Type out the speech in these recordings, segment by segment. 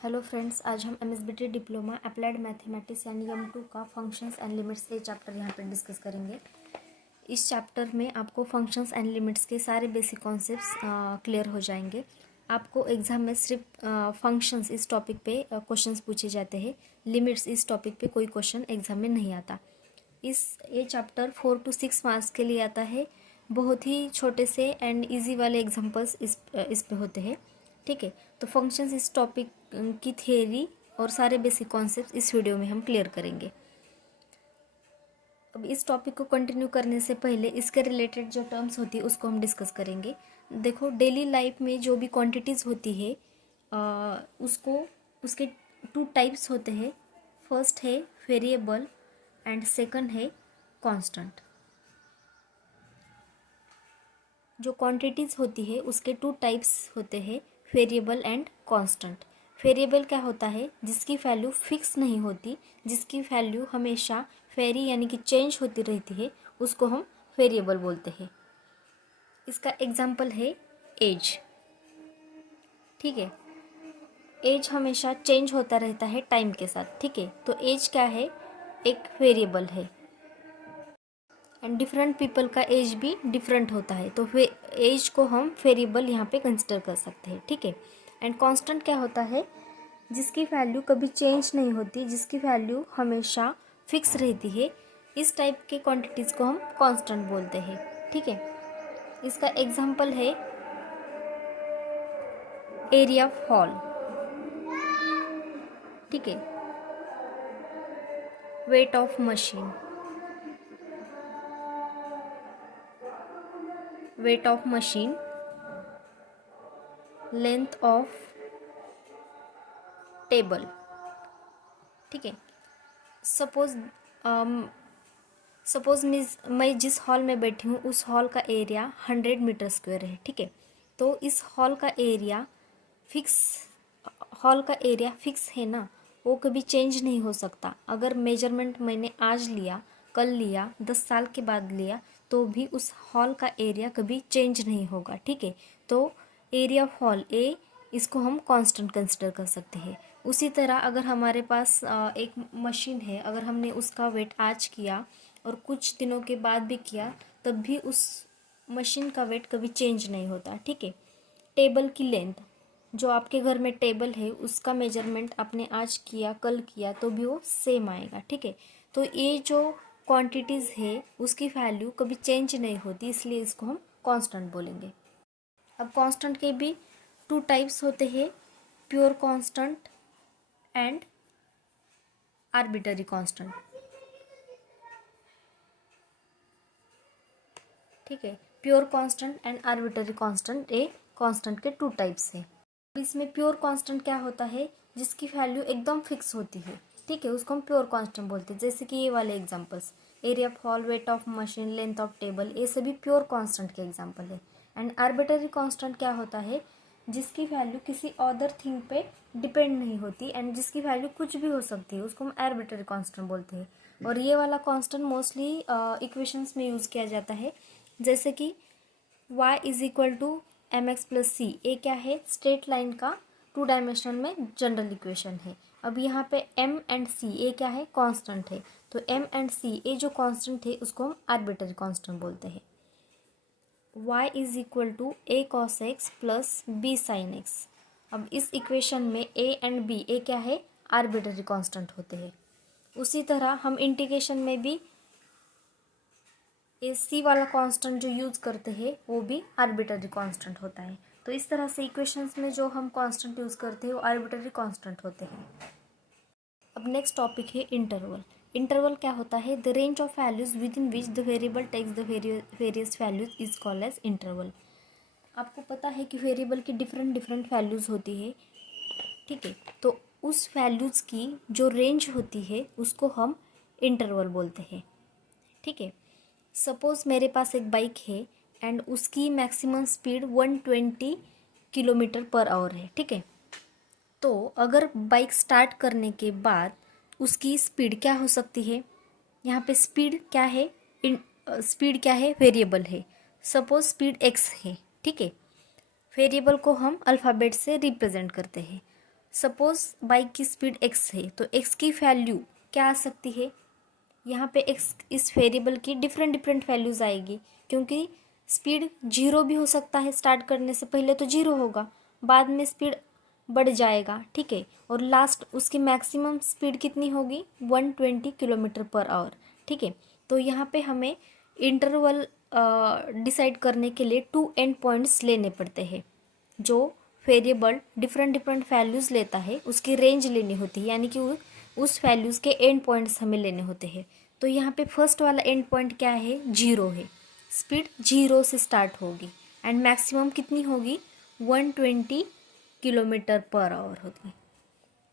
Hello friends, आज हम MSBT diploma applied mathematics यानी M2 का फंक्शंस एंड लिमिट्स ये चैप्टर यहाँ पे डिस्कस करेंगे। इस चैप्टर में आपको फंक्शंस एंड लिमिट्स के सारे बेसिक कॉन्सेप्ट्स क्लियर हो जाएंगे। आपको एग्जाम में सिर्फ फंक्शंस इस टॉपिक पे क्वेश्चंस पूछे जाते हैं। लिमिट्स इस टॉपिक पे कोई क्वेश्चन एग्जाम में नहीं आता। ये चैप्टर 4 to 6 मार्क्स के लिए आता है। बहुत ही छोटे से एंड इजी वाले एग्जांपल्स इस पे होते हैं। ठीक है, तो फंक्शंस इस टॉपिक की थियरी और सारे बेसिक कॉन्सेप्ट इस वीडियो में हम क्लियर करेंगे। अब इस टॉपिक को कंटिन्यू करने से पहले इसके रिलेटेड जो टर्म्स होती है उसको हम डिस्कस करेंगे। देखो, डेली लाइफ में जो भी क्वांटिटीज़ होती है उसके टू टाइप्स होते हैं। फर्स्ट है वेरिएबल एंड सेकंड है कांस्टेंट। जो क्वांटिटीज़ होती है उसके टू टाइप्स होते हैं, वेरिएबल एंड कांस्टेंट। वेरिएबल क्या होता है? जिसकी वैल्यू फिक्स नहीं होती, जिसकी वैल्यू हमेशा वेरी यानी कि चेंज होती रहती है, उसको हम वेरिएबल बोलते हैं। इसका एग्जाम्पल है एज। ठीक है, एज हमेशा चेंज होता रहता है टाइम के साथ। ठीक है, तो एज क्या है? एक वेरिएबल है एंड डिफरेंट पीपल का एज भी डिफरेंट होता है, तो एज को हम वेरिएबल यहाँ पे कंसिडर कर सकते हैं। ठीक है, एंड कांस्टेंट क्या होता है? जिसकी वैल्यू कभी चेंज नहीं होती, जिसकी वैल्यू हमेशा फिक्स रहती है, इस टाइप के क्वांटिटीज़ को हम कांस्टेंट बोलते हैं। ठीक है, इसका एग्जांपल है एरिया ऑफ हॉल। ठीक है, weight of machine, weight of machine, length of table. ठीक है, सपोज मैं जिस हॉल में बैठी हूँ उस हॉल का एरिया 100 मीटर स्क्वायर है। ठीक है, तो इस हॉल का एरिया फिक्स है ना, वो कभी चेंज नहीं हो सकता। अगर मेजरमेंट मैंने आज लिया, कल लिया, 10 साल के बाद लिया, तो भी उस हॉल का एरिया कभी चेंज नहीं होगा। ठीक है, तो एरिया ऑफ हॉल ए, इसको हम कांस्टेंट कंसिडर कर सकते हैं। उसी तरह अगर हमारे पास एक मशीन है, अगर हमने उसका वेट आज किया और कुछ दिनों के बाद भी किया, तब भी उस मशीन का वेट कभी चेंज नहीं होता। ठीक है, टेबल की लेंथ, जो आपके घर में टेबल है उसका मेजरमेंट आपने आज किया, कल किया, तो भी वो सेम आएगा। ठीक है, तो ये जो क्वांटिटीज़ है उसकी वैल्यू कभी चेंज नहीं होती, इसलिए इसको हम कांस्टेंट बोलेंगे। अब कांस्टेंट के भी टू टाइप्स होते हैं, pure constant and arbitrary constant. ठीक है, pure constant and arbitrary constant, ये कांस्टेंट के टू टाइप्स है। इसमें प्योर कांस्टेंट क्या होता है? जिसकी वैल्यू एकदम फिक्स होती है। ठीक है, उसको हम प्योर कांस्टेंट बोलते हैं। जैसे कि ये वाले examples, area of hall, weight of machine, length of table, ये सभी प्योर कांस्टेंट के एग्जांपल है। एंड आर्बिट्ररी कांस्टेंट क्या होता है? जिसकी वैल्यू किसी अदर थिंग पे डिपेंड नहीं होती एंड जिसकी वैल्यू कुछ भी हो सकती है, उसको हम आर्बिट्ररी कांस्टेंट बोलते हैं। और ये वाला कांस्टेंट मोस्टली इक्वेशंस में यूज़ किया जाता है। जैसे कि y is equal to M X plus C, ये क्या है? स्ट्रेट लाइन का 2 डायमेंशनल में जनरल इक्वेशन है। अब यहाँ पे m एंड c, ये क्या है? कांस्टेंट है। तो m एंड c, ये जो कांस्टेंट है उसको हम आर्बिट्ररी कांस्टेंट बोलते हैं। y is equal to a cos x plus b sin x। अब इस इक्वेशन में a एंड b, ये क्या है? आर्बिट्ररी कांस्टेंट होते हैं। उसी तरह हम इंटीग्रेशन में भी ये सी वाला कांस्टेंट जो यूज़ करते हैं वो भी आर्बिट्ररी कांस्टेंट होता है। तो इस तरह से इक्वेशंस में जो हम कांस्टेंट यूज़ करते हैं वो आर्बिट्ररी कांस्टेंट होते हैं। अब नेक्स्ट टॉपिक है इंटरवल। इंटरवल क्या होता है? The range of values within which the variable takes the various values is called as interval. आपको पता है कि वेरिएबल की डिफरेंट वैल्यूज़ होती है। ठीक है, तो उस वैल्यूज़ की जो रेंज होती है उसको हम इंटरवल बोलते हैं। ठीक है, सपोज़ मेरे पास एक बाइक है एंड उसकी maximum speed 120 kilometre per hour है। ठीक है, तो अगर बाइक स्टार्ट करने के बाद उसकी स्पीड क्या हो सकती है? यहाँ पे स्पीड क्या है? स्पीड क्या है? वेरिएबल है। सपोज स्पीड x है। ठीक है, वेरिएबल को हम अल्फ़ाबेट से रिप्रेजेंट करते हैं। सपोज बाइक की स्पीड x है, तो x की वैल्यू क्या आ सकती है, यहाँ पे x इस वेरिएबल की डिफरेंट डिफरेंट वैल्यूज़ आएगी, क्योंकि स्पीड 0 भी हो सकता है, स्टार्ट करने से पहले तो 0 होगा, बाद में स्पीड बढ़ जाएगा, ठीक है, और लास्ट उसकी मैक्सिमम स्पीड कितनी होगी 120 किलोमीटर पर आवर, ठीक है। तो यहाँ पे हमें इंटरवल डिसाइड करने के लिए 2 एंड पॉइंट्स लेने पड़ते हैं। जो वेरिएबल डिफरेंट डिफरेंट वैल्यूज़ लेता है उसकी रेंज लेनी होती है, यानी कि उस वैल्यूज़ के एंड पॉइंट्स हमें लेने होते हैं। तो यहाँ पे फर्स्ट वाला एंड पॉइंट क्या है, 0 है, स्पीड 0 से स्टार्ट होगी एंड मैक्सिमम कितनी होगी 120 किलोमीटर पर आवर होगी।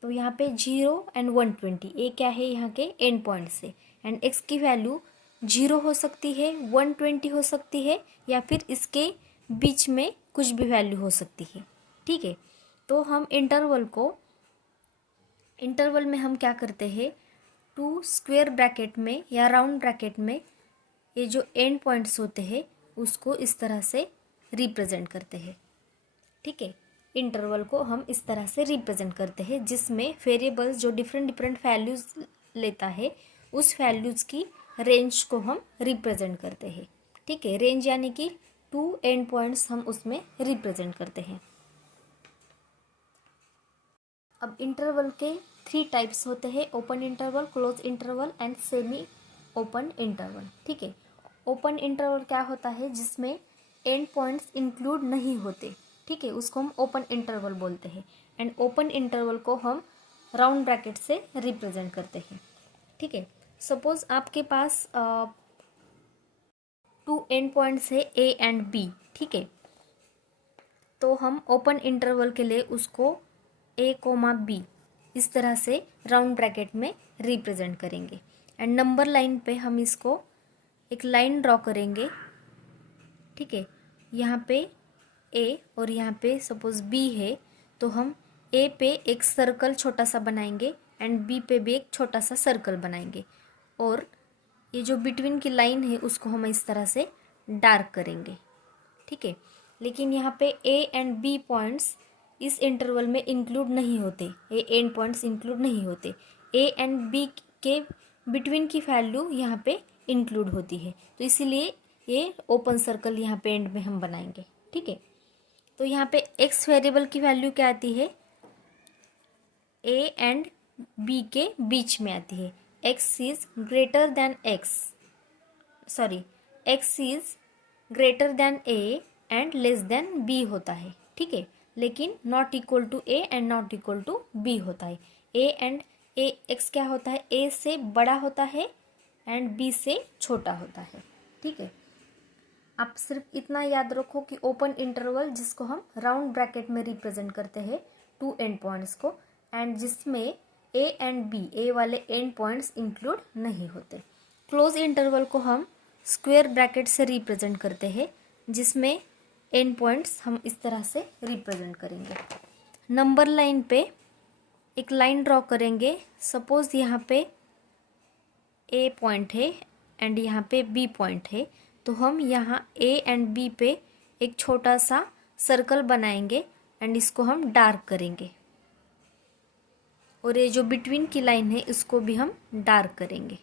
तो यहाँ पे 0 एंड 120 ये क्या है यहाँ के एंड पॉइंट से, एंड x की वैल्यू 0 हो सकती है, 120 हो सकती है, या फिर इसके बीच में कुछ भी वैल्यू हो सकती है, ठीक है। तो हम इंटरवल में हम क्या करते हैं, 2 स्क्वायर ब्रैकेट में या राउंड ब्रैकेट में ये जो एंड पॉइंट्स होते हैं उसको इस तरह से रिप्रेजेंट करते हैं, ठीक है। इंटरवल को हम इस तरह से रिप्रेजेंट करते हैं, जिसमें वेरिएबल्स जो डिफरेंट डिफरेंट वैल्यूज़ लेता है उस वैल्यूज़ की रेंज को हम रिप्रेजेंट करते हैं, ठीक है। रेंज यानी कि 2 एंड पॉइंट्स हम उसमें रिप्रेजेंट करते हैं। अब इंटरवल के 3 टाइप्स होते हैं, open interval, close interval and semi open interval, ठीक है। ओपन इंटरवल क्या होता है, जिसमें एंड पॉइंट्स इंक्लूड नहीं होते, ठीक है, उसको हम ओपन इंटरवल बोलते हैं। एंड ओपन इंटरवल को हम राउंड ब्रैकेट से रिप्रेजेंट करते हैं, ठीक है। सपोज आपके पास 2 एंड पॉइंट्स है A एंड B, ठीक है। तो हम ओपन इंटरवल के लिए उसको A, B इस तरह से राउंड ब्रैकेट में रिप्रेजेंट करेंगे। एंड नंबर लाइन पे हम इसको एक लाइन ड्रॉ करेंगे, ठीक है। यहाँ पे A और यहाँ पे सपोज B है, तो हम A पे एक सर्कल छोटा सा बनाएंगे एंड B पे भी एक छोटा सा सर्कल बनाएंगे, और ये जो बिटवीन की लाइन है उसको हम इस तरह से डार्क करेंगे, ठीक है। लेकिन यहाँ पे A एंड B पॉइंट्स इस इंटरवल में इंक्लूड नहीं होते, ये एंड पॉइंट्स इंक्लूड नहीं होते, A एंड B के बिटवीन की वैल्यू यहाँ पे इंक्लूड होती है, तो इसीलिए ये ओपन सर्कल यहाँ पे एंड में हम बनाएंगे, ठीक है। तो यहाँ पे x वेरिएबल की वैल्यू क्या आती है, A एंड B के बीच में आती है, x is greater than A and less than B होता है, ठीक है। लेकिन not equal to A and not equal to B होता है। x क्या होता है, A से बड़ा होता है एंड B से छोटा होता है, ठीक है। आप सिर्फ इतना याद रखो कि ओपन इंटरवल जिसको हम राउंड ब्रैकेट में रिप्रेजेंट करते हैं 2 एंड पॉइंट्स को, एंड जिसमें A एंड B ए वाले एंड पॉइंट्स इंक्लूड नहीं होते। क्लोज इंटरवल को हम स्क्वायर ब्रैकेट से रिप्रेजेंट करते हैं, जिसमें एंड पॉइंट्स हम इस तरह से रिप्रेजेंट करेंगे। नंबर लाइन पे एक लाइन ड्रॉ करेंगे, सपोज यहाँ पे A पॉइंट है एंड यहाँ पे B पॉइंट है, तो हम यहाँ A एंड B पे एक छोटा सा सर्कल बनाएंगे एंड इसको हम डार्क करेंगे, और ये जो बिटवीन की लाइन है इसको भी हम डार्क करेंगे।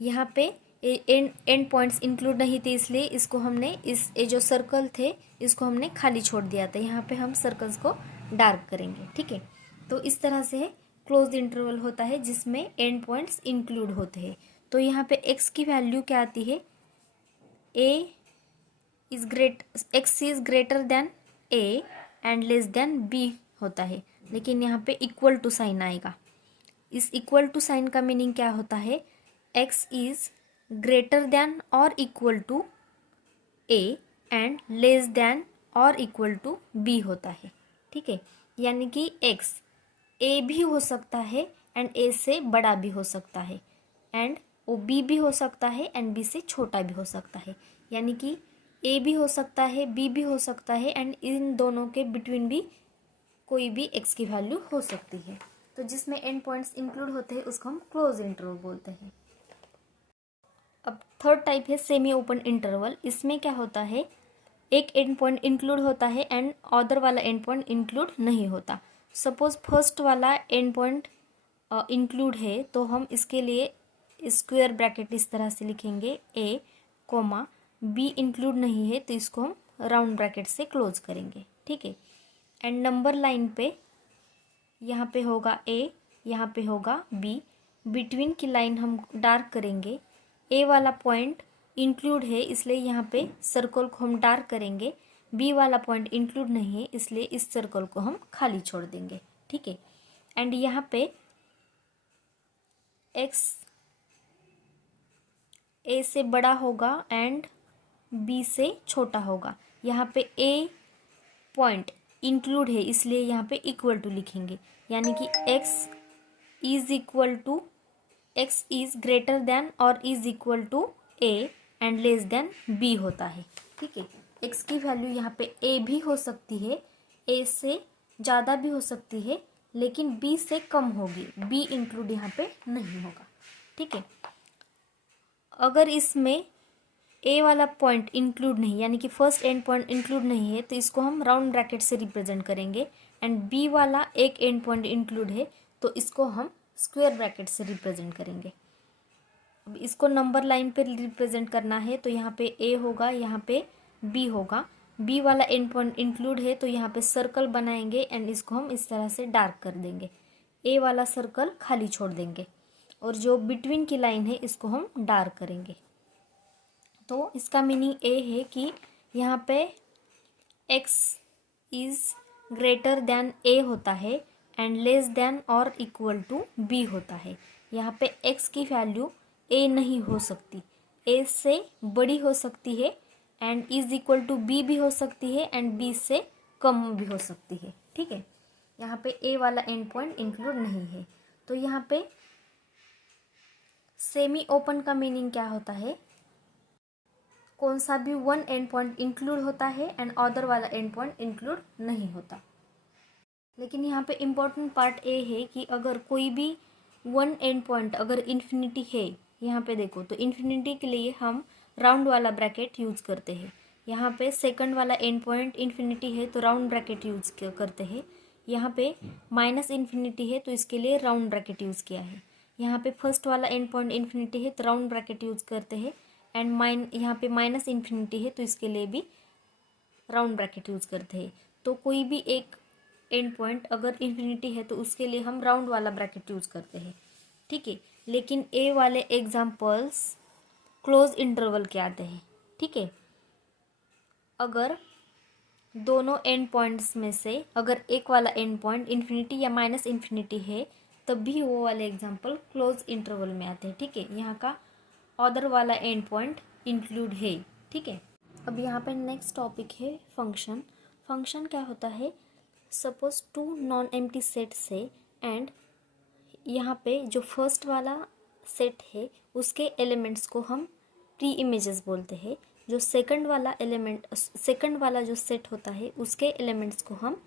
यहाँ पे एंड पॉइंट्स इंक्लूड नहीं थे, इसलिए इसको हमने ये जो सर्कल थे इसको हमने खाली छोड़ दिया था, यहाँ पे हम सर्कल्स को डार्क करेंगे, ठीक है। तो इस तरह से क्लोज इंटरवल होता है जिसमें एंड पॉइंट्स इंक्लूड होते हैं। तो यहाँ पे x की वैल्यू क्या आती है, x is greater than A and less than B होता है, लेकिन यहाँ पे इक्वल टू साइन आएगा। इस इक्वल टू साइन का मीनिंग क्या होता है, x इज ग्रेटर देन और equal to A and less than और इक्वल टू B होता है, ठीक है। यानी कि x A भी हो सकता है एंड A से बड़ा भी हो सकता है, एंड वो B भी हो सकता है एंड B से छोटा भी हो सकता है, यानी कि A भी हो सकता है, B भी हो सकता है, एंड इन दोनों के बिटवीन भी कोई भी x की वैल्यू हो सकती है। तो जिसमें एंड पॉइंट्स इंक्लूड होते हैं उसको हम क्लोज इंटरवल बोलते हैं। अब थर्ड टाइप है सेमी ओपन इंटरवल। इसमें क्या होता है, एक एंड पॉइंट इंक्लूड होता है एंड अदर वाला एंड पॉइंट इंक्लूड नहीं होता। सपोज फर्स्ट वाला एंड पॉइंट इंक्लूड है तो हम इसके लिए स्क्वायर ब्रैकेट इस तरह से लिखेंगे ए कोमा, बी इंक्लूड नहीं है तो इसको हम राउंड ब्रैकेट से क्लोज करेंगे, ठीक है। एंड नंबर लाइन पे यहाँ पे होगा ए, यहाँ पे होगा बी, बिटवीन की लाइन हम डार्क करेंगे। ए वाला पॉइंट इंक्लूड है इसलिए यहाँ पे सर्कल को हम डार्क करेंगे, बी वाला पॉइंट इंक्लूड नहीं है इसलिए इस सर्कल को हम खाली छोड़ देंगे, ठीक है। एंड यहाँ पे एक्स ए से बड़ा होगा एंड बी से छोटा होगा। यहाँ पे ए पॉइंट इंक्लूड है इसलिए यहाँ पे इक्वल टू लिखेंगे, यानी कि x इज ग्रेटर देन और is equal to a and less than b होता है, ठीक है। x की वैल्यू यहाँ पे a भी हो सकती है, a से ज़्यादा भी हो सकती है, लेकिन b से कम होगी, b इंक्लूड यहाँ पे नहीं होगा, ठीक है। अगर इसमें ए वाला पॉइंट इंक्लूड नहीं, यानी कि फर्स्ट एंड पॉइंट इंक्लूड नहीं है तो इसको हम राउंड ब्रैकेट से रिप्रेजेंट करेंगे। एंड बी वाला एक एंड पॉइंट इंक्लूड है तो इसको हम स्क्वायर ब्रैकेट से रिप्रेजेंट करेंगे। अब इसको नंबर लाइन पे रिप्रेजेंट करना है तो यहाँ पे ए होगा, यहाँ पे बी होगा, बी वाला एंड पॉइंट इंक्लूड है तो यहाँ पे सर्कल बनाएंगे एंड इसको हम इस तरह से डार्क कर देंगे, ए वाला सर्कल खाली छोड़ देंगे और जो बिटवीन की लाइन है इसको हम डार्क करेंगे। तो इसका मीनिंग ए है कि यहाँ पे x is greater than a होता है एंड लेस देन और इक्वल टू b होता है। यहाँ पे x की वैल्यू a नहीं हो सकती, a से बड़ी हो सकती है and is equal to b भी हो सकती है एंड b से कम भी हो सकती है, ठीक है। यहाँ पे a वाला एंड पॉइंट इंक्लूड नहीं है। तो यहाँ पे सेमी ओपन का मीनिंग क्या होता है, कौन सा भी वन एंड पॉइंट इंक्लूड होता है एंड अदर वाला एंड पॉइंट इंक्लूड नहीं होता। लेकिन यहाँ पे इम्पोर्टेंट पार्ट ये है कि अगर कोई भी वन एंड पॉइंट अगर इन्फिनिटी है, यहाँ पे देखो तो इन्फिनिटी के लिए हम राउंड वाला ब्रैकेट यूज़ करते हैं। यहाँ पे सेकंड वाला एंड पॉइंट इन्फिनिटी है तो राउंड ब्रैकेट यूज़ करते हैं। यहाँ पे माइनस इन्फिनिटी है तो इसके लिए राउंड ब्रैकेट यूज़ किया है। यहाँ पे फर्स्ट वाला एंड पॉइंट इन्फिनिटी है तो राउंड ब्रैकेट यूज़ करते हैं एंड यहाँ पे माइनस इन्फिनिटी है तो इसके लिए भी राउंड ब्रैकेट यूज़ करते हैं। तो कोई भी एक एंड पॉइंट अगर इन्फिनिटी है तो उसके लिए हम राउंड वाला ब्रैकेट यूज़ करते हैं, ठीक है। लेकिन ए वाले एग्जाम्पल्स क्लोज इंटरवल के आते हैं, ठीक है। अगर दोनों एंड पॉइंट्स में से अगर एक वाला एंड पॉइंट इन्फिनिटी या माइनस इन्फिनिटी है तब भी वो वाले एग्जाम्पल क्लोज इंटरवल में आते हैं, ठीक है। यहाँ का अदर वाला एंड पॉइंट इंक्लूड है, ठीक है। अब यहाँ पे नेक्स्ट टॉपिक है फंक्शन। फंक्शन क्या होता है, suppose two non empty set से एंड यहाँ पे जो फर्स्ट वाला सेट है उसके एलिमेंट्स को हम प्री इमेजेस बोलते हैं, जो सेकंड वाला जो सेट होता है उसके एलिमेंट्स को हम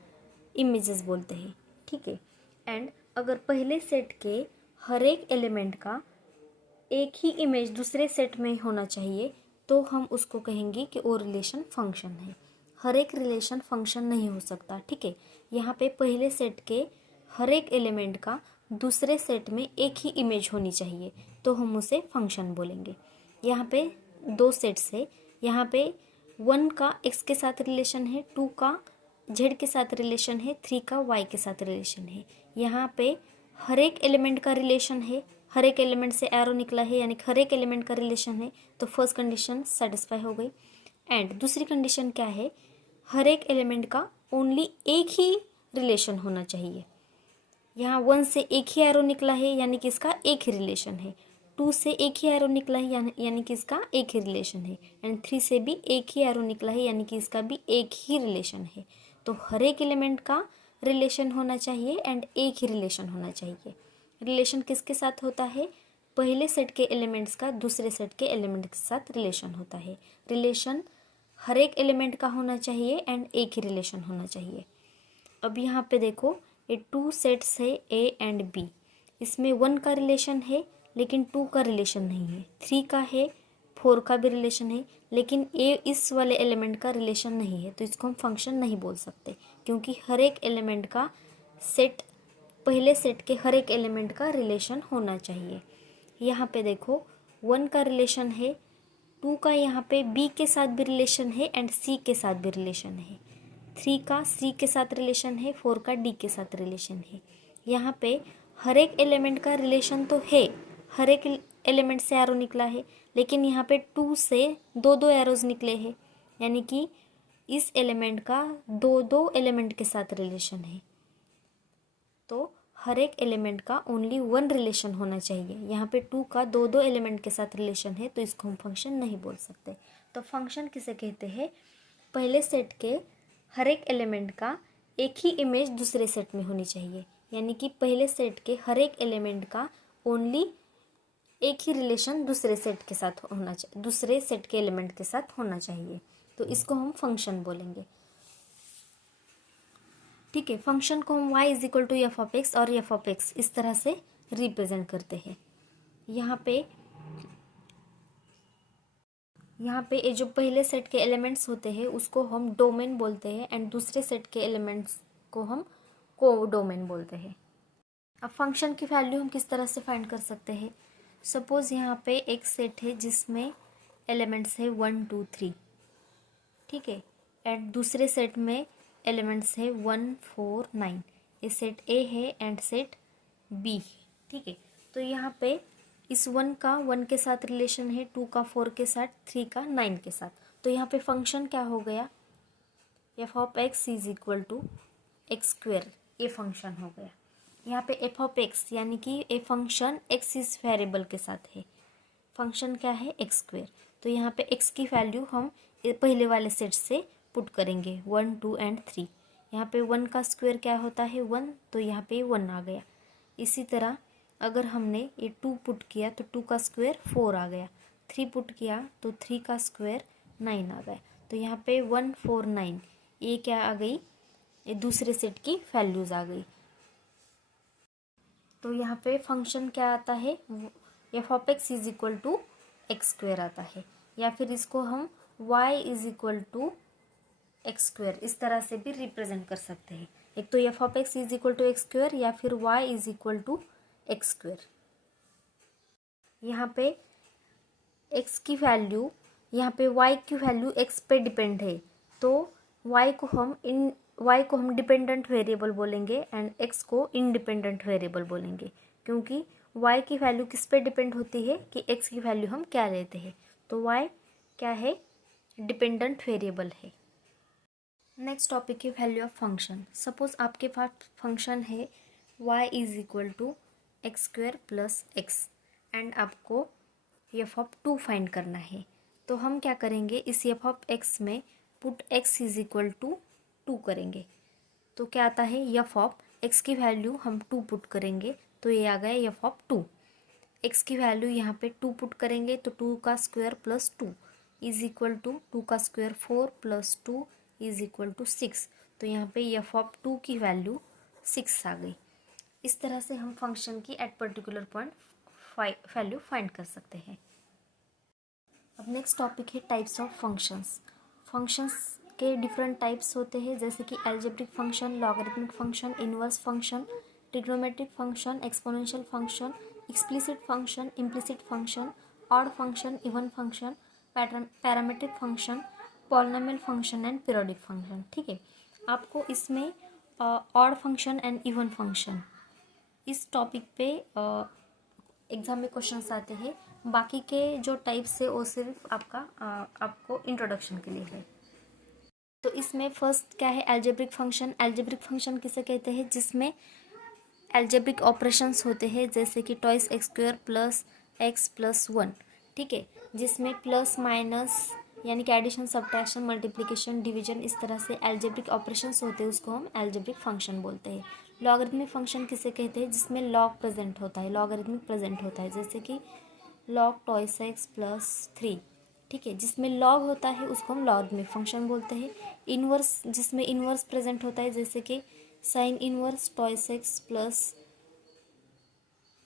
इमेजेस बोलते हैं, ठीक है। एंड अगर पहले सेट के हर एक एलिमेंट का एक ही इमेज दूसरे सेट में होना चाहिए तो हम उसको कहेंगे कि वो रिलेशन फंक्शन है। हर एक रिलेशन फंक्शन नहीं हो सकता, ठीक है। यहाँ पे पहले सेट के हर एक एलिमेंट का दूसरे सेट में एक ही इमेज होनी चाहिए तो हम उसे फंक्शन बोलेंगे। यहाँ पे दो सेट्स है, यहाँ पे 1 का x के साथ रिलेशन है, 2 का z के साथ रिलेशन है, 3 का y के साथ रिलेशन है। यहाँ पे हर एक एलिमेंट का रिलेशन है, हर एक एलिमेंट से एरो निकला है यानी हर एक एलिमेंट का रिलेशन है, तो फर्स्ट कंडीशन सेटिस्फाई हो गई। एंड दूसरी कंडीशन क्या है, हर एक एलिमेंट का ओनली एक ही रिलेशन होना चाहिए। यहाँ 1 से एक ही एरो निकला है यानी कि इसका एक ही रिलेशन है, 2 से एक ही एरो निकला है यानी कि इसका एक ही रिलेशन है, एंड 3 से भी एक ही एरो निकला है यानी कि इसका भी एक ही रिलेशन है। तो हर एक एलिमेंट का रिलेशन होना चाहिए एंड एक ही रिलेशन होना चाहिए। रिलेशन किसके साथ होता है, पहले सेट के एलिमेंट्स का दूसरे सेट के एलिमेंट के साथ रिलेशन होता है। रिलेशन हर एक एलिमेंट का होना चाहिए एंड एक ही रिलेशन होना चाहिए। अब यहाँ पे देखो ये 2 सेट्स है ए एंड बी, इसमें 1 का रिलेशन है लेकिन 2 का रिलेशन नहीं है, 3 का है, 4 का भी रिलेशन है लेकिन ए इस वाले एलिमेंट का रिलेशन नहीं है, तो इसको हम फंक्शन नहीं बोल सकते क्योंकि हर एक एलिमेंट का सेट, पहले सेट के हर एक एलिमेंट का रिलेशन होना चाहिए। यहाँ पे देखो 1 का रिलेशन है, 2 का यहाँ पे B के साथ भी रिलेशन है एंड C के साथ भी रिलेशन है, 3 का C के साथ रिलेशन है, 4 का D के साथ रिलेशन है। यहाँ पे हर एक एलिमेंट का रिलेशन तो है, हर एक एलिमेंट से एरो निकला है, लेकिन यहाँ पे 2 से दो एरोज निकले हैं, यानी कि इस एलिमेंट का दो एलिमेंट के साथ रिलेशन है। तो हर एक एलिमेंट का ओनली 1 रिलेशन होना चाहिए। यहाँ पे 2 का दो एलिमेंट के साथ रिलेशन है, तो इसको हम फंक्शन नहीं बोल सकते। तो फंक्शन किसे कहते हैं? पहले सेट के हर एक एलिमेंट का एक ही इमेज दूसरे सेट में होनी चाहिए, यानी कि पहले सेट के हर एक एलिमेंट का ओनली एक ही रिलेशन दूसरे सेट के साथ होना चाहिए, दूसरे सेट के एलिमेंट के साथ होना चाहिए, तो इसको हम फंक्शन बोलेंगे। ठीक है, फंक्शन को हम y is equal to f of x और एफ ऑफ एक्स इस तरह से रिप्रेजेंट करते हैं। यहाँ पे ये जो पहले सेट के एलिमेंट्स होते हैं उसको हम डोमेन बोलते हैं एंड दूसरे सेट के एलिमेंट्स को हम को डोमेन बोलते हैं। अब फंक्शन की वैल्यू हम किस तरह से फाइंड कर सकते हैं? सपोज यहाँ पे एक सेट है जिसमें एलिमेंट्स है 1 2 3, ठीक है, एंड दूसरे सेट में एलिमेंट्स है 1 4 9। ये सेट ए है एंड सेट बी, ठीक है। तो यहाँ पे इस 1 का 1 के साथ रिलेशन है, 2 का 4 के साथ, 3 का 9 के साथ। तो यहाँ पे फंक्शन क्या हो गया? F of x is equal to x square, ये फंक्शन हो गया। यहाँ पे एफ ऑफ एक्स यानी कि a function x is variable के साथ है, फंक्शन क्या है? X square. तो यहाँ पे एक्स की वैल्यू हम पहले वाले सेट से पुट करेंगे 1 2 एंड 3। यहाँ पे 1 का स्क्वायर क्या होता है? 1, तो यहाँ पे 1 आ गया। इसी तरह अगर हमने ये 2 पुट किया तो 2 का स्क्वायर 4 आ गया, 3 पुट किया तो 3 का स्क्वायर 9 आ गया। तो यहाँ पे 1 4 9 ये क्या आ गई? ये दूसरे सेट की वैल्यूज़ आ गई। तो यहाँ पे फंक्शन क्या आता है? F of x is equal to x square आता है, या फिर इसको हम y is equal to x square इस तरह से भी रिप्रेजेंट कर सकते हैं। एक तो f of x is equal to x square या फिर y is equal to x square. यहाँ पे x की वैल्यू, यहाँ पे y की वैल्यू x पे डिपेंड है, तो y को हम डिपेंडेंट वेरिएबल बोलेंगे एंड x को इंडिपेंडेंट वेरिएबल बोलेंगे, क्योंकि y की वैल्यू किस पे डिपेंड होती है कि x की वैल्यू हम क्या लेते हैं। तो y क्या है? डिपेंडेंट वेरिएबल है। नेक्स्ट टॉपिक है वैल्यू ऑफ फंक्शन। सपोज आपके पास फंक्शन है y is equal to x square plus x and आपको एफ ऑफ 2 फाइंड करना है। तो हम क्या करेंगे? इस एफ ऑफ एक्स में put x is equal to 2 करेंगे, तो क्या आता है? एफ ऑफ एक्स की वैल्यू हम 2 पुट करेंगे, तो ये आ गया एफ ऑफ 2। एक्स की वैल्यू यहाँ पे 2 पुट करेंगे तो 2 का square plus 2 is equal to 2 का square 4 plus 2 is equal to 6। तो यहाँ पे एफ ऑफ 2 की वैल्यू 6 आ गई। इस तरह से हम फंक्शन की at particular point value find कर सकते हैं। अब नेक्स्ट टॉपिक है टाइप्स ऑफ फंक्शंस। फंक्शंस के डिफरेंट टाइप्स होते हैं, जैसे कि algebraic function, logarithmic function, inverse function, trigonometric function, exponential function, explicit function, implicit function, odd function, even function, parametric function, polynomial function and periodic function. ठीक है, आपको इसमें odd function and even function इस topic पे exam में questions आते हैं। बाकी के जो टाइप्स है वो सिर्फ आपको इंट्रोडक्शन के लिए है। तो इसमें फर्स्ट क्या है? Algebraic function. अलजेब्रिक फंक्शन किसे कहते हैं? जिसमें अलजेब्रिक ऑपरेशंस होते हैं, जैसे कि twice x square plus x plus 1, ठीक है, जिसमें प्लस माइनस यानी कि एडिशन, सब्ट्रैक्शन, मल्टीप्लिकेशन, डिवीजन इस तरह से अलजेब्रिक ऑपरेशंस होते हैं, उसको हम अलजेब्रिक फंक्शन बोलते हैं। लॉगरिथमिक फंक्शन किसे कहते हैं? जिसमें लॉग प्रेजेंट होता है, लॉगरिथमिक प्रेजेंट होता है, जैसे कि लॉग टॉइस एक्स प्लस 3, ठीक है, जिसमें लॉग होता है उसको हम लॉगरिथमिक फंक्शन बोलते हैं। इनवर्स, जिसमें इनवर्स प्रेजेंट होता है, जैसे कि sine inverse twice x plus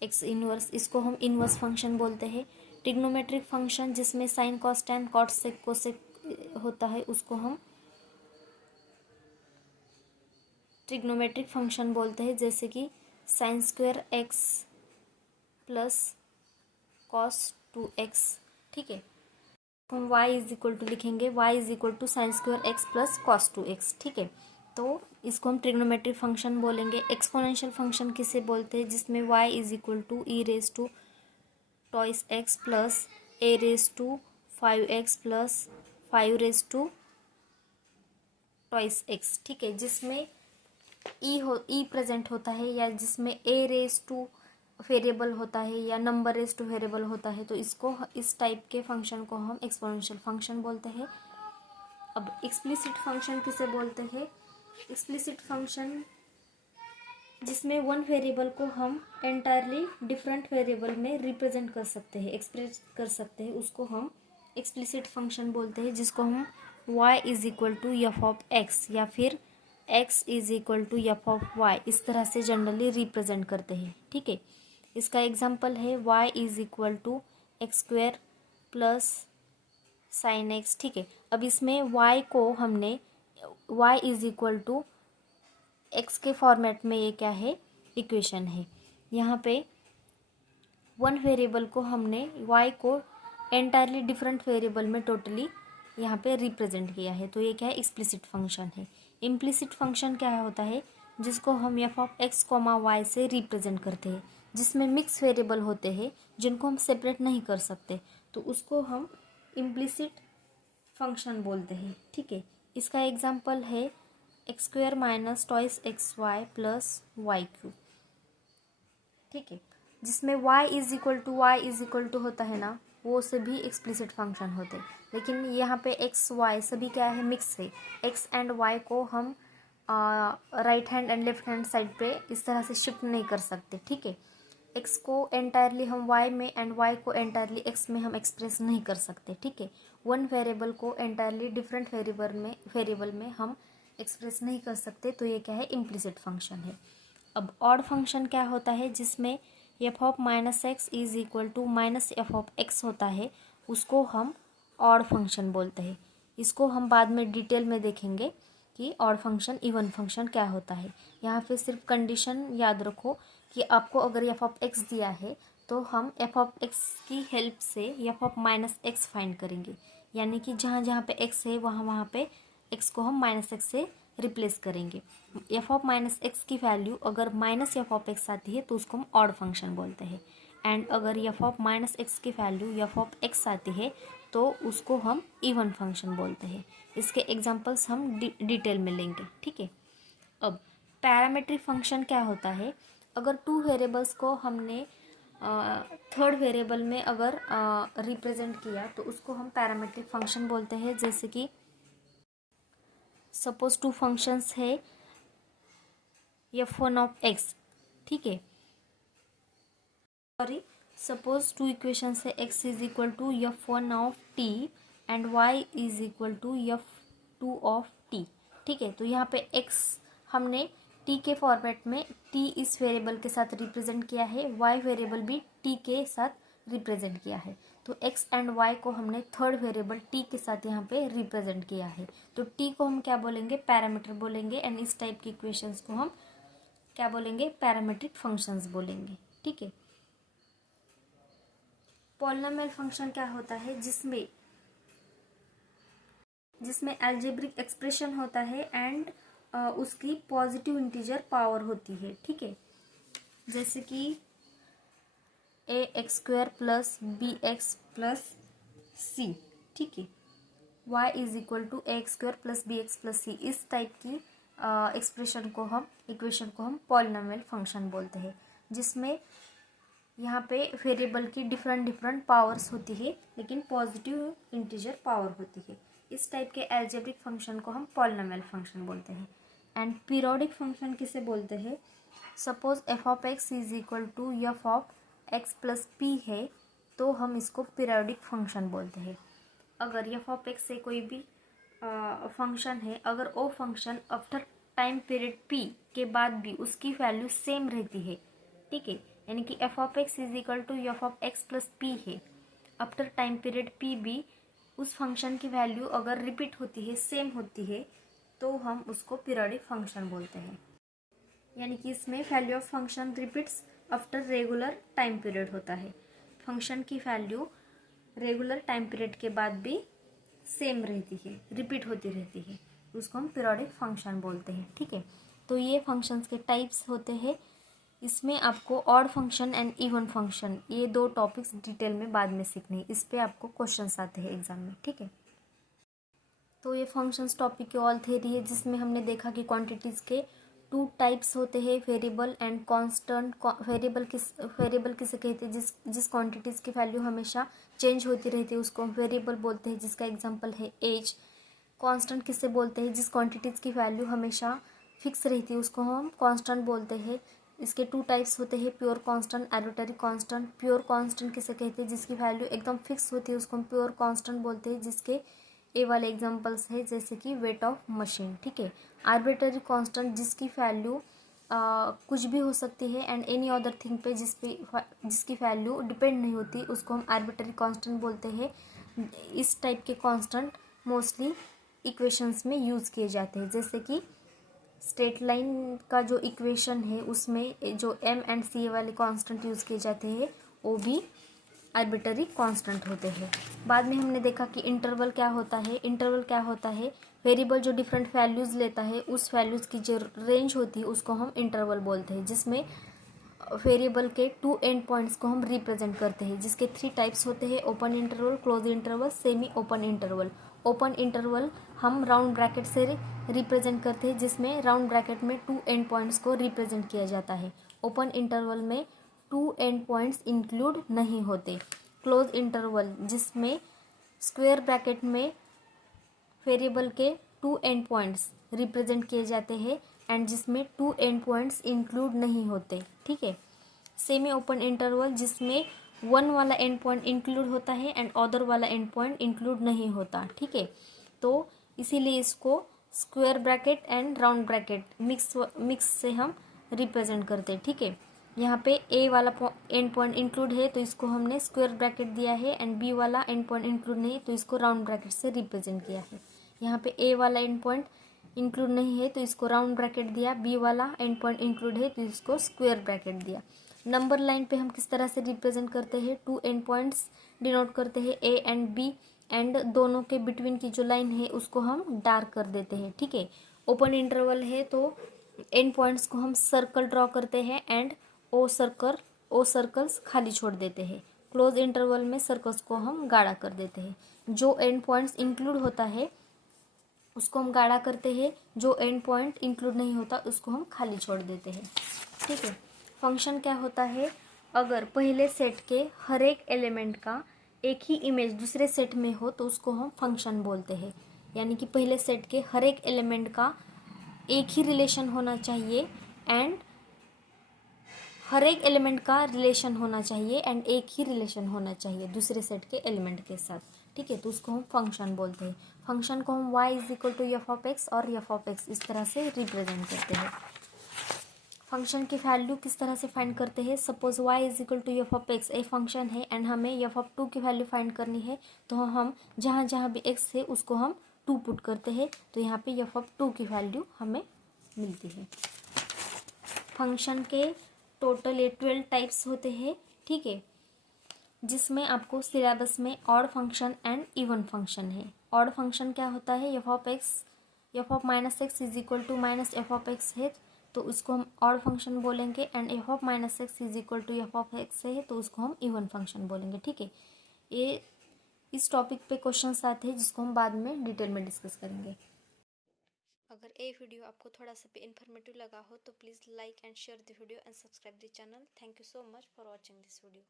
x inverse, इसको हम इनवर्स फंक्शन बोलते हैं। ट्रिग्नोमेट्रिक फंक्शन जिसमें sine cos tan cot sec cosec होता है, उसको हम ट्रिग्नोमेट्रिक फंक्शन बोलते हैं, जैसे कि sine square x plus cos 2x। ठीक है, हम y इज इक्वल टू लिखेंगे, y is equal to sine square x plus cos 2x। ठीक है, तो इसको हम ट्रिग्नोमेट्रिक फंक्शन बोलेंगे। एक्सपोनेंशियल फंक्शन किसे बोलते हैं, जिसमें y is equal to e raise to twice x plus a raise to 5x plus 5 raise to twice x. ठीक है, जिसमें ई प्रेजेंट होता है या जिसमें ए रेज टू वेरिएबल होता है या नंबर रेज टू वेरिएबल होता है, तो इसको इस टाइप के फंक्शन को हम एक्सपोनेंशियल फंक्शन बोलते हैं। अब एक्सप्लिसिट फंक्शन किसे बोलते हैं, एक्सप्लिसिट फंक्शन जिसमें वन वेरिएबल को हम एंटायरली डिफरेंट वेरिएबल में रिप्रेजेंट कर सकते हैं, एक्सप्रेस कर सकते हैं, उसको हम एक्सप्लिसिट फंक्शन बोलते हैं, जिसको हम y is equal to f of x या फिर x is equal to f of y इस तरह से जनरली रिप्रेजेंट करते हैं। ठीक है, इसका एग्जांपल है y is equal to x square plus sine x. ठीक है, अब इसमें y को हमने y is equal to x के फॉर्मेट में, ये क्या है, इक्वेशन है। यहाँ पे वन वेरिएबल को हमने y को एंटायरली डिफरेंट वेरिएबल में टोटली यहाँ पे रिप्रेजेंट किया है, तो ये क्या है, एक्सप्लिसिट फंक्शन है। इम्प्लिसिट फंक्शन क्या होता है, जिसको हम f of x comma y से रिप्रेजेंट करते हैं, जिसमें मिक्स वेरिएबल होते हैं जिनको हम सेपरेट नहीं कर सकते, तो उसको हम इम्प्लिसिट फंक्शन बोलते हैं। ठीक है, इसका एग्जांपल है x square minus twice x y plus y cube. ठीक है, जिसमें y इज इक्वल टू होता है ना, वो से भी एक्सप्लिसिट फंक्शन होते हैं, लेकिन यहाँ पे x y सभी क्या है, मिक्स है। x एंड y को हम right hand and left hand side पे इस तरह से शिफ्ट नहीं कर सकते। ठीक है, x को एंटायरली हम y में एंड y को एंटायरली x में हम एक्सप्रेस नहीं कर सकते। ठीक है, वन वेरिएबल को एंटायरली डिफरेंट वेरिएबल में हम एक्सप्रेस नहीं कर सकते, तो ये क्या है, इम्प्लिसिट फंक्शन है। अब ऑड फंक्शन क्या होता है, जिसमें f of minus x is equal to minus f of x होता है, उसको हम ऑड फंक्शन बोलते हैं। इसको हम बाद में डिटेल में देखेंगे कि ऑड फंक्शन इवन फंक्शन क्या होता है। यहाँ पे सिर्फ कंडीशन याद रखो कि आपको अगर एफ ऑफ एक्स दिया है तो हम एफ ऑफ एक्स की हेल्प से F of minus x find करेंगे, यानी कि जहाँ जहाँ पे एक्स है वहाँ पे एक्स को हम माइनस एक्स से रिप्लेस करेंगे। एफ ऑफ माइनस एक्स की वैल्यू अगर माइनस एफ ऑफ एक्स आती है तो उसको हम ऑड फंक्शन बोलते हैं, एंड अगर एफ ऑफ माइनस एक्स की वैल्यू एफ ऑफ एक्स आती है तो उसको हम इवन फंक्शन बोलते हैं। इसके एग्जांपल्स हम डिटेल में लेंगे। ठीक है, अब पैरामेट्रिक फंक्शन क्या होता है, अगर टू वेरिएबल्स को हमने थर्ड वेरिएबल में अगर रिप्रेजेंट किया तो उसको हम पैरामेट्रिक फंक्शन बोलते हैं। जैसे कि सपोज टू फंक्शंस है f1 ऑफ x। ठीक है, सॉरी, सपोज टू इक्वेशंस है x is equal to f1 of t and y is equal to f2 of t। ठीक है, तो यहाँ पे x हमने t के फॉर्मेट में t इस वेरिएबल के साथ रिप्रेजेंट किया है, y वेरिएबल भी t के साथ रिप्रेजेंट किया है, तो x एंड y को हमने थर्ड वेरिएबल t के साथ यहाँ पे रिप्रेजेंट किया है, तो t को हम क्या बोलेंगे, पैरामीटर बोलेंगे, एंड इस टाइप की इक्वेशंस को हम क्या बोलेंगे, पैरामेट्रिक फंक्शंस बोलेंगे। ठीक है, पॉलिनोमियल फंक्शन क्या होता है, जिसमें अलजेब्रिक एक्सप्रेशन होता है एंड उसकी पॉजिटिव इंटीजर पावर होती है। ठीक है, जैसे कि A X square plus B X plus C. ठीक है, y is equal to A X square plus B X plus C, इस टाइप की इक्वेशन को हम पॉलिनोमियल फंक्शन बोलते हैं, जिसमें यहाँ पे वेरिएबल की डिफरेंट पावर्स होती है लेकिन पॉजिटिव इंटीजर पावर होती है। इस टाइप के अलजेब्रिक फंक्शन को हम पॉलिनोमियल फंक्शन बोलते हैं। एंड पीरियोडिक फंक्शन किसे बोलते हैं, suppose f of x is equal to f of x plus p है, तो हम इसको पीरियोडिक फंक्शन बोलते हैं। अगर एफ ऑफ एक्स से कोई भी फंक्शन है, अगर वो function after time period p के बाद भी उसकी वैल्यू सेम रहती है, ठीक है, यानी कि f of x is equal to f of x plus p है, आफ्टर टाइम पीरियड p भी उस फंक्शन की वैल्यू अगर रिपीट होती है, सेम होती है, तो हम उसको पीरियोडिक फंक्शन बोलते हैं। यानी कि इसमें value of function repeats after regular time period होता है। फंक्शन की वैल्यू रेगुलर टाइम पीरियड के बाद भी सेम रहती है, रिपीट होती रहती है, उसको हम पीरियोडिक फंक्शन बोलते हैं। ठीक है, तो ये फंक्शंस के टाइप्स होते हैं। इसमें आपको odd function and even function, ये 2 टॉपिक्स डिटेल में बाद में सीखने हैं। इस पे आपको क्वेश्चंस आते हैं एग्जाम में। ठीक है, तो ये फंक्शंस टॉपिक की ऑल थ्योरी है, जिसमें हमने देखा कि क्वांटिटीज़ के 2 टाइप्स होते हैं, वेरिएबल एंड कांस्टेंट। वेरिएबल किसे कहते हैं, जिस क्वांटिटीज़ की वैल्यू हमेशा चेंज होती रहती है उसको हम वेरिएबल बोलते हैं, जिसका एग्जांपल है एज। कांस्टेंट किसे बोलते हैं, जिस क्वांटिटीज़ की वैल्यू हमेशा फिक्स रहती है उसको हम कांस्टेंट बोलते हैं। इसके 2 टाइप्स होते हैं, pure constant, arbitrary constant. Pure constant किसे कहते हैं, जिसकी वैल्यू एकदम फिक्स होती है उसको हम प्योर कांस्टेंट बोलते हैं, जिसके ए वाले एग्जांपल्स है जैसे कि वेट ऑफ मशीन। ठीक है, आर्बिट्ररी कांस्टेंट जिसकी वैल्यू कुछ भी हो सकती है एंड एनी अदर थिंग पे जिसकी वैल्यू डिपेंड नहीं होती उसको हम आर्बिट्ररी कांस्टेंट बोलते हैं। इस टाइप के कांस्टेंट मोस्टली इक्वेशंस में यूज़ किए जाते हैं, जैसे कि स्ट्रेट लाइन का जो इक्वेशन है उसमें जो एम एंड सी वाले कांस्टेंट यूज़ किए जाते हैं वो भी आर्बिट्ररी कांस्टेंट होते हैं। बाद में हमने देखा कि इंटरवल क्या होता है। इंटरवल क्या होता है, वेरिएबल जो डिफरेंट वैल्यूज़ लेता है उस वैल्यूज़ की जो रेंज होती है उसको हम इंटरवल बोलते हैं, जिसमें वेरिएबल के 2 एंड पॉइंट्स को हम रिप्रेजेंट करते हैं, जिसके 3 टाइप्स होते हैं, open interval, close interval, semi open interval. Open interval हम राउंड ब्रैकेट से रिप्रेजेंट करते हैं, जिसमें राउंड ब्रैकेट में 2 एंड पॉइंट्स को रिप्रेजेंट किया जाता है। ओपन इंटरवल में 2 एंड पॉइंट्स इंक्लूड नहीं होते। क्लोज इंटरवल जिसमें स्क्वायर ब्रैकेट में वेरिएबल के 2 एंड पॉइंट्स रिप्रेजेंट किए जाते हैं एंड जिसमें 2 एंड पॉइंट्स इंक्लूड नहीं होते। ठीक है, सेमी ओपन इंटरवल जिसमें 1 वाला एंड पॉइंट इंक्लूड होता है एंड अदर वाला एंड पॉइंट इंक्लूड नहीं होता। ठीक है, तो इसीलिए इसको square bracket and round bracket mix से हम रिप्रेजेंट करते हैं। ठीक है, यहाँ पे ए वाला एंड पॉइंट इंक्लूड है तो इसको हमने स्क्वायर ब्रैकेट दिया है एंड बी वाला एंड पॉइंट इंक्लूड नहीं तो इसको राउंड ब्रैकेट से रिप्रेजेंट किया है। यहाँ पे ए वाला एंड पॉइंट इंक्लूड नहीं है तो इसको राउंड ब्रैकेट दिया, बी वाला एंड पॉइंट इंक्लूड है तो इसको स्क्वायर ब्रैकेट दिया। नंबर लाइन पे हम किस तरह से रिप्रेजेंट करते हैं, 2 एंड पॉइंट्स डिनोट करते हैं ए एंड बी एंड दोनों के बिटवीन की जो लाइन है उसको हम डार्क कर देते हैं। ठीक है, ओपन इंटरवल है तो एंड पॉइंट्स को हम सर्कल ड्रॉ करते हैं एंड ओ सर्कल्स खाली छोड़ देते हैं। क्लोज इंटरवल में सर्कल्स को हम गाढ़ा कर देते हैं। जो एंड पॉइंट्स इंक्लूड होता है उसको हम गाढ़ा करते हैं, जो एंड पॉइंट इंक्लूड नहीं होता उसको हम खाली छोड़ देते हैं। ठीक है, फंक्शन क्या होता है, अगर पहले सेट के हर एक एलिमेंट का एक ही इमेज दूसरे सेट में हो तो उसको हम फंक्शन बोलते हैं। यानी कि पहले सेट के हर एक एलिमेंट का एक ही रिलेशन होना चाहिए एंड हर एक एलिमेंट का रिलेशन होना चाहिए एंड एक ही रिलेशन होना चाहिए दूसरे सेट के एलिमेंट के साथ। ठीक है, तो उसको हम फंक्शन बोलते हैं। फंक्शन को हम y = एफ ऑफ एक्स और एफ ऑफ एक्स इस तरह से रिप्रेजेंट करते हैं। फंक्शन की वैल्यू किस तरह से फाइंड करते हैं, suppose y = F of x a function है एंड हमें एफ ऑफ 2 की वैल्यू फाइंड करनी है तो हम जहाँ जहाँ भी x है उसको हम 2 पुट करते हैं तो यहाँ पे एफ ऑफ 2 की वैल्यू हमें मिलती है। फंक्शन के टोटल ये 12 टाइप्स होते हैं। ठीक है, जिसमें आपको सिलेबस में odd function and even function है। ऑड फंक्शन क्या होता है, f of -x = -f of x है तो उसको हम ऑड फंक्शन बोलेंगे and F of -x = F of x है तो उसको हम इवन फंक्शन बोलेंगे। ठीक है, ये इस टॉपिक पे क्वेश्चंस आते हैं जिसको हम बाद में डिटेल में डिस्कस करेंगे। अगर ये वीडियो आपको थोड़ा सा भी इन्फॉर्मेटिव लगा हो तो please like and share the video and subscribe the channel. Thank you so much for watching this video.